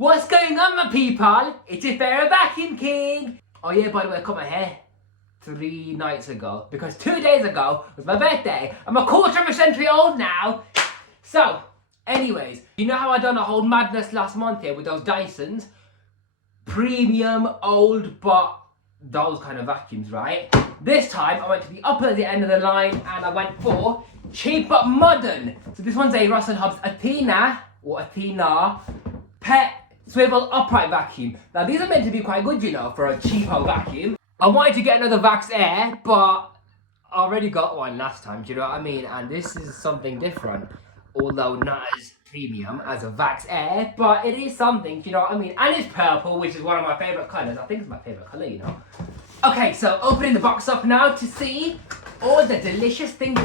What's going on, my people? It's your favorite vacuum king. Oh yeah, by the way, I cut my hair 3 nights ago because 2 days ago was my birthday. I'm a quarter of a century old now. So, anyways, you know how I done a whole madness last month here with those Dysons? Premium, old, but those kind of vacuums, right? This time I went to the upper the end of the line and I went for cheap but modern. So this one's a Hobbs Athena Pet swivel upright vacuum. Now these are meant to be quite good, you know, for a cheapo vacuum. I wanted to get another Vax Air, but I already got one last time, do you know what I mean? And this is something different, although not as premium as a Vax Air, but it is something, do you know what I mean? And it's purple, which is one of my favourite colours. I think it's my favourite colour, you know. Okay, so opening the box up now to see all the delicious things.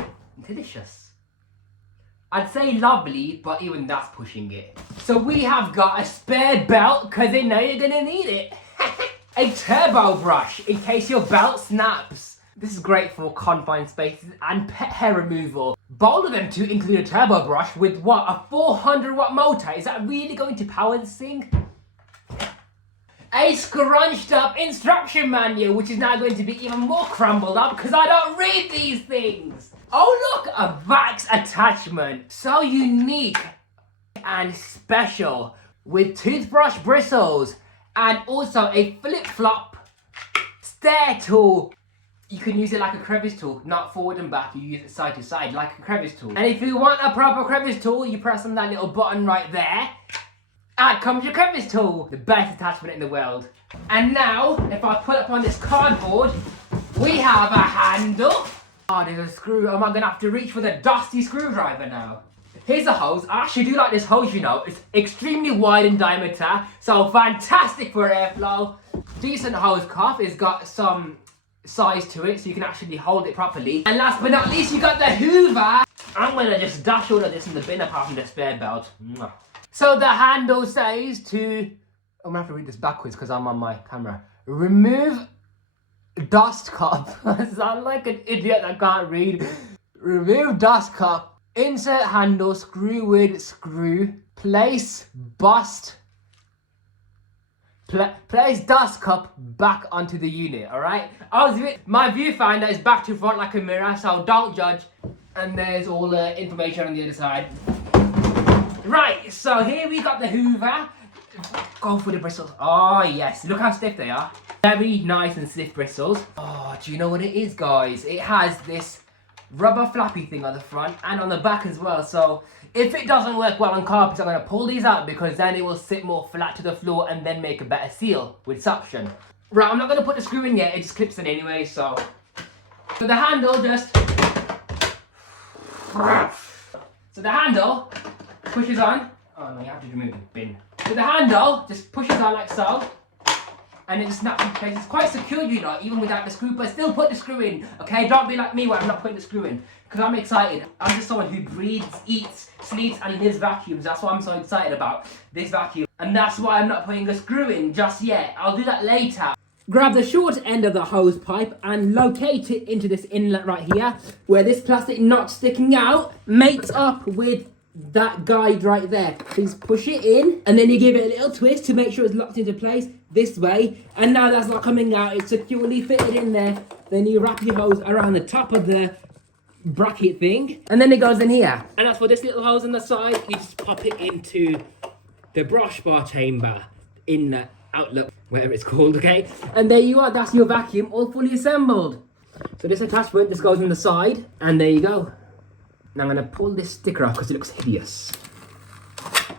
Delicious. I'd say lovely, but even that's pushing it. So we have got a spare belt, because they know you're gonna need it. A turbo brush, in case your belt snaps. This is great for confined spaces and pet hair removal. Both of them to include a turbo brush with what, a 400 watt motor? Is that really going to power this thing? A scrunched up instruction manual, which is now going to be even more crumbled up because I don't read these things. Oh look, a Vax attachment. So unique and special with toothbrush bristles and also a flip-flop stair tool. You can use it like a crevice tool, not forward and back. You use it side to side like a crevice tool. And if you want a proper crevice tool, you press on that little button right there. Out comes your crevice tool. The best attachment in the world. And now, if I pull up on this cardboard, we have a handle. Oh, there's a screw. Am I gonna have to reach for the dusty screwdriver now? Here's a hose. I actually do like this hose, you know. It's extremely wide in diameter, so fantastic for airflow. Decent hose cuff. It's got some size to it, so you can actually hold it properly. And last but not least, you got the Hoover. I'm gonna just dash all of this in the bin apart from the spare belt. So the handle says to, I'm gonna have to read this backwards because I'm on my camera. Remove dust cup. I sound like an idiot that can't read. Remove dust cup. Insert handle, screw with screw. Place bust. Place dust cup back onto the unit, alright? My viewfinder is back to front like a mirror, so don't judge. And there's all the information on the other side. Right, so here we got the Hoover. Go for the bristles. Oh yes, look how stiff they are. Very nice and stiff bristles. Oh, do you know what it is, guys? It has this rubber flappy thing on the front and on the back as well. So if it doesn't work well on carpets, I'm going to pull these out because then it will sit more flat to the floor and then make a better seal with suction. Right, I'm not going to put the screw in yet. It just clips in anyway, so the handle just... So the handle pushes on. Oh no, you have to remove the bin. So the handle just pushes on like so. And it just snaps in place. It's quite secure, you know, even without the screw, but still put the screw in, okay? Don't be like me where I'm not putting the screw in, because I'm excited. I'm just someone who breathes, eats, sleeps, and lives vacuums. That's what I'm so excited about, this vacuum. And that's why I'm not putting a screw in just yet. I'll do that later. Grab the short end of the hose pipe and locate it into this inlet right here, where this plastic nut sticking out mates up with that guide right there. Please push it in and then you give it a little twist to make sure it's locked into place this way, and now that's not coming out, it's securely fitted in there. Then you wrap your hose around the top of the bracket thing and then it goes in here. And as for this little hose on the side, you just pop it into the brush bar chamber in the outlet, whatever it's called, okay? And there you are, that's your vacuum all fully assembled. So this attachment just goes in the side and there you go. Now I'm going to pull this sticker off because it looks hideous.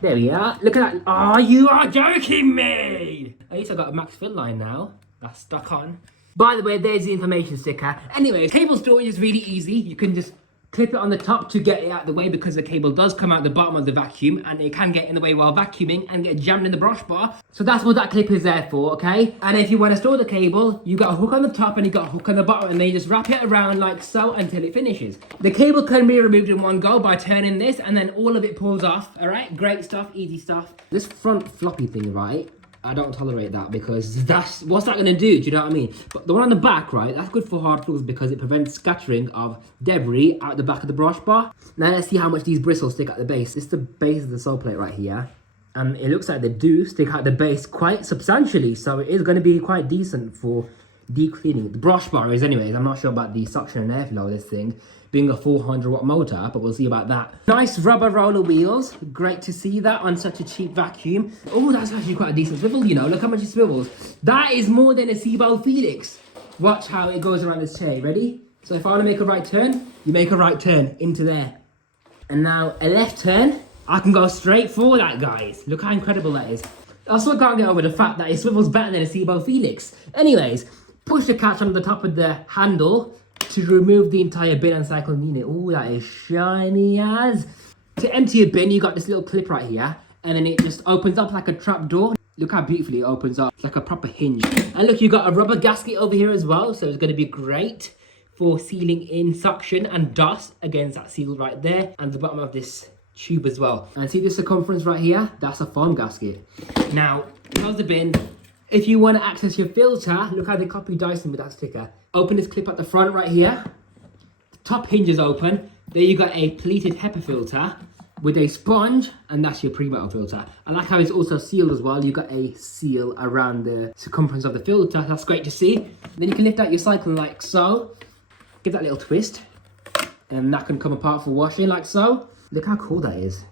There we are. Look at that. Oh, you are joking me! At least I got a max fill line now. That's stuck on. By the way, there's the information sticker. Anyway, cable storage is really easy. You can just clip it on the top to get it out of the way because the cable does come out the bottom of the vacuum and it can get in the way while vacuuming and get jammed in the brush bar. So that's what that clip is there for, okay? And if you want to store the cable, you got a hook on the top and you got a hook on the bottom and then you just wrap it around like so until it finishes. The cable can be removed in one go by turning this and then all of it pulls off, all right? Great stuff, easy stuff. This front floppy thing, right? I don't tolerate that because that's, what's that going to do? Do you know what I mean? But the one on the back, right, that's good for hard floors because it prevents scattering of debris out the back of the brush bar. Now let's see how much these bristles stick at the base. This is the base of the sole plate right here. And it looks like they do stick out the base quite substantially, so it is going to be quite decent for deep cleaning. The brush bar is anyways. I'm not sure about the suction and airflow of this thing, being a 400 watt motor, but we'll see about that. Nice rubber roller wheels. Great to see that on such a cheap vacuum. Oh, that's actually quite a decent swivel, you know. Look how much it swivels. That is more than a Seabow Felix. Watch how it goes around this chair. Ready? So if I want to make a right turn, you make a right turn into there. And now a left turn, I can go straight for that, guys. Look how incredible that is. I still can't get over the fact that it swivels better than a Seabow Felix. Anyways, push the catch on the top of the handle to remove the entire bin and cycling unit. Oh, that is shiny as. To empty a bin, you got this little clip right here, and then it just opens up like a trap door. Look how beautifully it opens up. It's like a proper hinge. And look, you got a rubber gasket over here as well, so it's going to be great for sealing in suction and dust against that seal right there, and the bottom of this tube as well. And see this circumference right here? That's a foam gasket. Now, close the bin. If you want to access your filter, look how they copied Dyson with that sticker. Open this clip at the front right here. The top hinge is open. There you got a pleated HEPA filter with a sponge, and that's your pre-metal filter. I like how it's also sealed as well. You got a seal around the circumference of the filter. That's great to see. Then you can lift out your cycle like so. Give that little twist, and that can come apart for washing like so. Look how cool that is.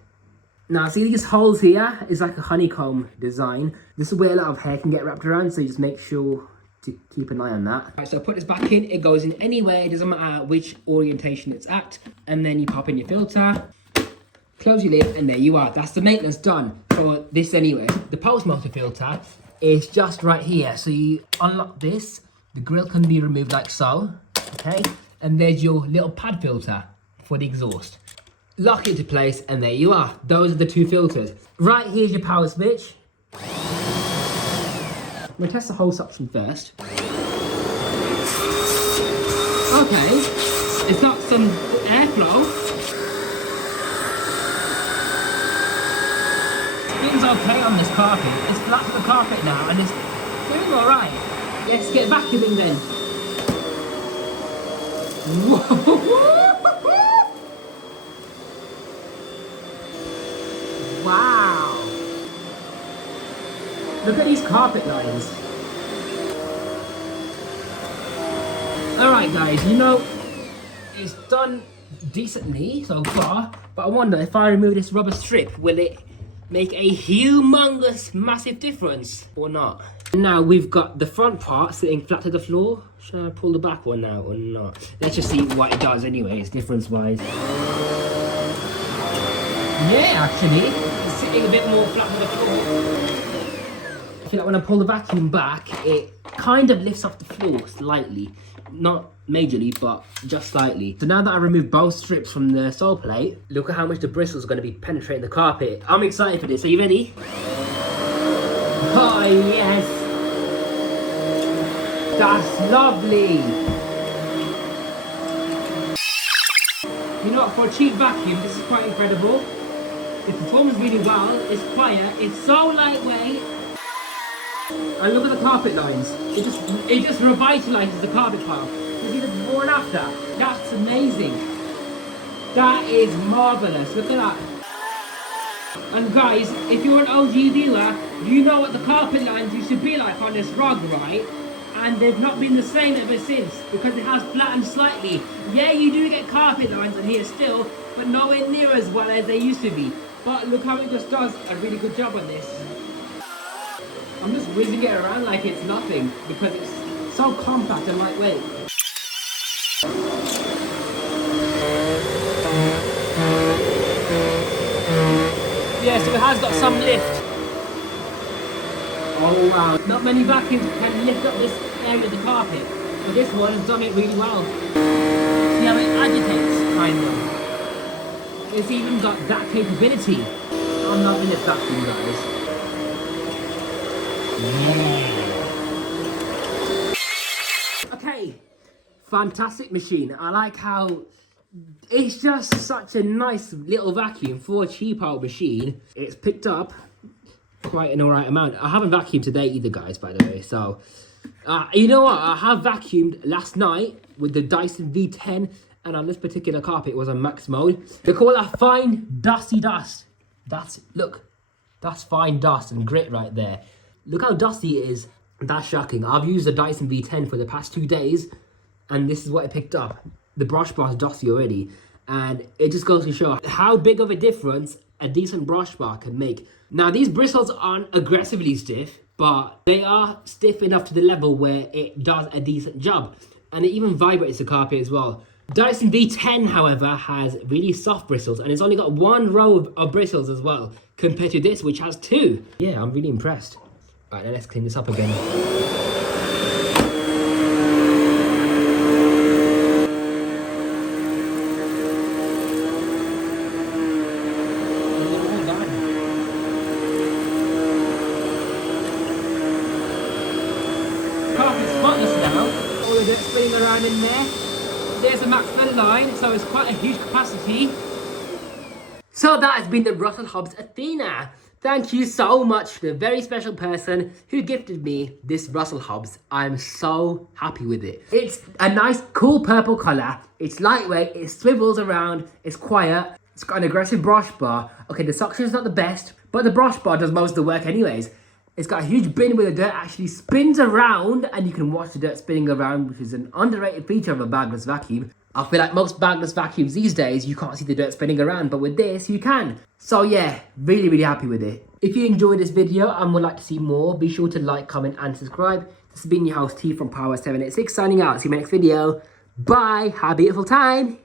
Now see these holes here is like a honeycomb design. This is where a lot of hair can get wrapped around, so you just make sure to keep an eye on that. Right, so put this back in. It goes in anywhere. It doesn't matter which orientation it's at. And then you pop in your filter, close your lid, and there you are. That's the maintenance done for this anyway. The pulse motor filter is just right here. So you unlock this. The grill can be removed like so. Okay, and there's your little pad filter for the exhaust. Lock it into place, and there you are. Those are the two filters. Right, here's your power switch. I'm gonna test the whole suction first. Okay, it's got some airflow. Spins okay on this carpet. It's flat to the carpet now, and it's doing all right. Let's get vacuuming then. Wow! Look at these carpet lines. Alright guys, you know, it's done decently so far, but I wonder if I remove this rubber strip, will it make a humongous, massive difference or not? Now we've got the front part sitting flat to the floor. Should I pull the back one out or not? Let's just see what it does anyways, difference-wise. Yeah, actually, it's sitting a bit more flat to the floor. I feel like when I pull the vacuum back, it kind of lifts off the floor slightly. Not majorly, but just slightly. So now that I removed both strips from the sole plate, look at how much the bristles are going to be penetrating the carpet. I'm excited for this. Are you ready? Oh, yes. That's lovely. You know what, for a cheap vacuum, this is quite incredible. It performs really well, it's quiet, it's so lightweight. And look at the carpet lines. It just revitalizes the carpet pile. You see the before and after? That's amazing. That is marvelous. Look at that. And guys, if you're an OG viewer, you know what the carpet lines used to be like on this rug, right? And they've not been the same ever since because it has flattened slightly. Yeah, you do get carpet lines on here still, but nowhere near as well as they used to be. But look how it just does a really good job on this. I'm just whizzing it around like it's nothing because it's so compact and lightweight. Yeah, so it has got some lift. Oh wow. Not many vacuums can lift up this area of the carpet, but this one has done it really well. See how it agitates, kind of. It's even got that capability. I'm loving this vacuum, guys. Yeah. Okay, fantastic machine. I like how it's just such a nice little vacuum for a cheap old machine. It's picked up quite an alright amount. I haven't vacuumed today either, guys, by the way. So, you know what? I have vacuumed last night with the Dyson V10, and on this particular carpet it was on max mode. They call that fine dusty dust. Look, That's fine dust and grit right there. Look how dusty it is. That's shocking. I've used the Dyson V10 for the past 2 days, and this is what I picked up. The brush bar is dusty already, and it just goes to show how big of a difference a decent brush bar can make. Now, these bristles aren't aggressively stiff, but they are stiff enough to the level where it does a decent job, and it even vibrates the carpet as well. Dyson V10, however, has really soft bristles, and it's only got 1 row of bristles as well, compared to this, which has 2. Yeah, I'm really impressed. All right, now let's clean this up again. Carpet's spotless now. All the dirt spinning around in there. There's a max fill line, so it's quite a huge capacity. So that has been the Russell Hobbs Athena. Thank you so much to the very special person who gifted me this Russell Hobbs. I'm so happy with it. It's a nice, cool purple colour. It's lightweight, it swivels around, it's quiet. It's got an aggressive brush bar. Okay, the suction is not the best, but the brush bar does most of the work anyways. It's got a huge bin where the dirt actually spins around, and you can watch the dirt spinning around, which is an underrated feature of a bagless vacuum. I feel like most bagless vacuums these days, you can't see the dirt spinning around, but with this, you can. So yeah, really, really happy with it. If you enjoyed this video and would like to see more, be sure to like, comment, and subscribe. This has been your host T from Power 786 signing out. See you in my next video. Bye. Have a beautiful time.